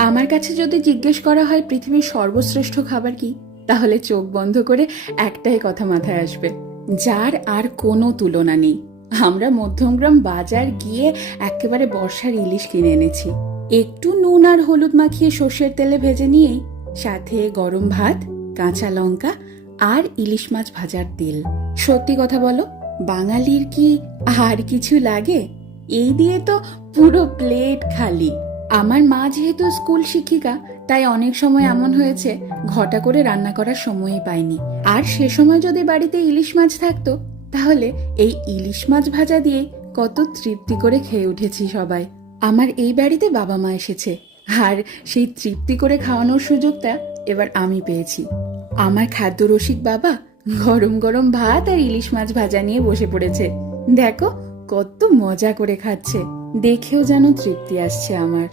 আমার কাছে যদি জিজ্ঞেস করা হয় পৃথিবীর সর্বশ্রেষ্ঠ খাবার কি, তাহলে চোখ বন্ধ করে একটাই কথা মাথায় আসবে, যার আর কোনো তুলনা নেই। আমরা মধ্যমগ্রাম বাজার গিয়ে একেবারে বর্ষার ইলিশ কিনে এনেছি। একটু নুন আর হলুদ মাখিয়ে সর্ষের তেলে ভেজে নিয়েই সাথে গরম ভাত, কাঁচা লঙ্কা আর ইলিশ মাছ ভাজার তেল। সত্যি কথা বলো, বাঙালির কি আর কিছু লাগে? এই দিয়ে তো পুরো প্লেট খালি। আমার মা যেহেতু স্কুল শিক্ষিকা, তাই অনেক সময় এমন হয়েছে ঘটা করে রান্না করার সময়ই পাইনি। আর সে সময় যদি বাড়িতে ইলিশ মাছ থাকতো, তাহলে এই ইলিশ মাছ ভাজা দিয়ে কত তৃপ্তি করে খেয়ে উঠেছি সবাই। আমার এই বাড়িতে বাবা মা এসেছে, আর সেই তৃপ্তি করে খাওয়ানোর সুযোগটা এবার আমি পেয়েছি। আমার খাদ্য রসিক বাবা গরম গরম ভাত আর ইলিশ মাছ ভাজা নিয়ে বসে পড়েছে। দেখো কত মজা করে খাচ্ছে, দেখেও যেন তৃপ্তি আসছে আমার।